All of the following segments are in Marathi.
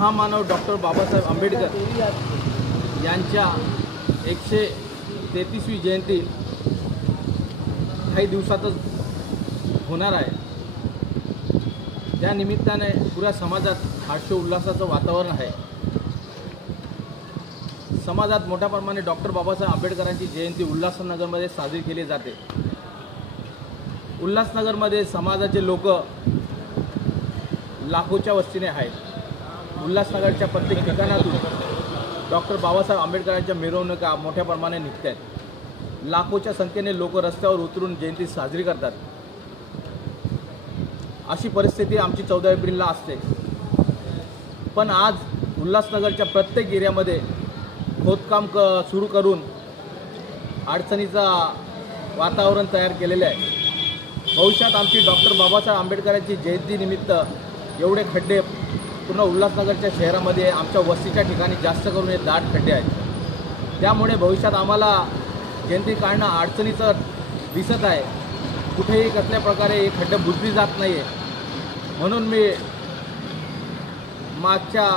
महामानव डॉक्टर बाबासाहेब आंबेडकर यांच्या 133वी जयंती काही दिवसातच होणार आहे। त्या निमित्ताने पुऱ्या समाजात हर्ष उल्हासाचं वातावरण आहे। समाजात मोठ्या प्रमाणात डॉक्टर बाबासाहेब आंबेडकरांची जयंती उल्हासनगरमध्ये साजरी केली जाते। उल्हासनगरमध्ये समाजाचे लोक लाखोच्या वस्तीने आहेत। उल्हासनगरच्या प्रत्येक ठिकाणातून डॉक्टर बाबासाहेब आंबेडकरांच्या मिरवणुका मोठ्या प्रमाणात निघतात। लाखोच्या संख्येने लोक रस्त्यावर उतरून जयंती साजरी करतात। अशी परिस्थिती आमची 14 एप्रिलला असते। पण आज उल्हासनगरच्या प्रत्येक एरियामध्ये खोदकाम सुरू करून अडचणीचा वातावरण तयार केलेले आहे। भविष्यात आमची डॉक्टर बाबासाहेब आंबेडकरांची जयंतीनिमित्त एवढे खड्डे पूर्ण उल्हासनगरच्या शहरामध्ये आमच्या वस्तीच्या ठिकाणी जास्त करून हे दाट खड्डे आहेत। त्यामुळे भविष्यात आम्हाला जयंती काढणं अडचणीचं दिसत आहे। कुठेही कसल्या प्रकारे हे खड्डे बुजली जात नाही आहे। म्हणून मी मागच्या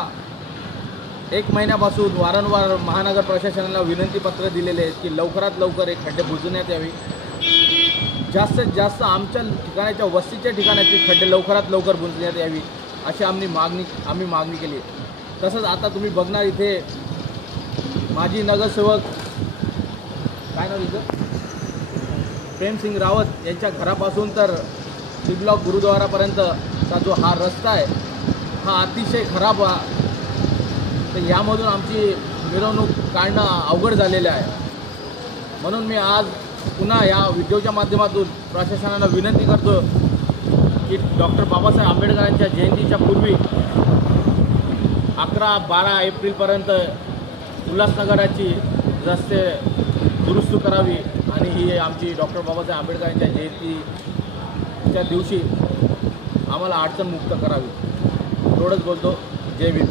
1 महिन्यापासून वारंवार महानगर प्रशासनाला विनंतीपत्र दिलेले आहेत की लवकरात लवकर हे खड्डे बुजवण्यात यावे। जास्तीत जास्त आमच्या ठिकाणाच्या वस्तीच्या ठिकाणाची खड्डे लवकरात लवकर बुजवण्यात यावी अशी आम्ही मागणी केली। तसंच आता तुम्ही बघणार इथे माजी नगरसेवक काय नाव तिचं प्रेमसिंग रावत यांच्या घरापासून तर सी ब्लॉक गुरुद्वारापर्यंतचा जो हा रस्ता आहे हा अतिशय खराब आहे। तर यामधून आमची मिरवणूक काढणं अवघड झालेलं आहे। म्हणून मी आज पुन्हा या व्हिडिओच्या माध्यमातून प्रशासनाला विनंती करतो की डॉक्टर बाबासाहेब आंबेडकरांच्या जयंतीच्या पूर्वी 11-12 एप्रिलपर्यंत उल्हासनगराची रस्ते दुरुस्त करावी आणि ही आमची डॉक्टर बाबासाहेब आंबेडकरांच्या जयंतीच्या दिवशी आम्हाला अडचणमुक्त करावी। एवढंच बोलतो। जय भीम।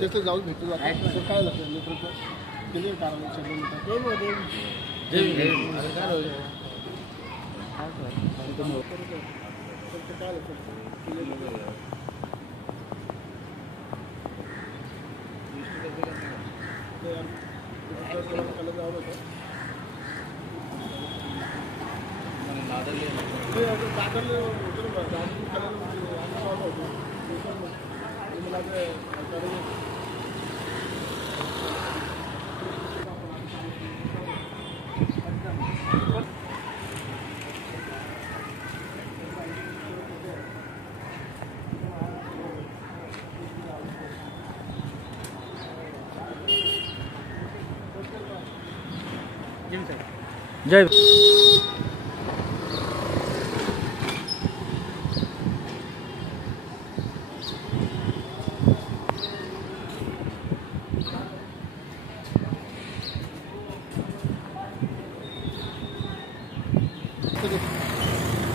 तिथे जाऊन भेटू जातो काय झालं नेतृत्व केले कारण जय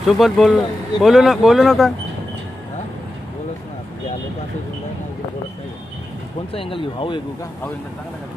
सोबत बोलू नका बोलत ना कोणचा अँगल घेऊ? हाऊ येऊ का? हाऊ अँगल चांगला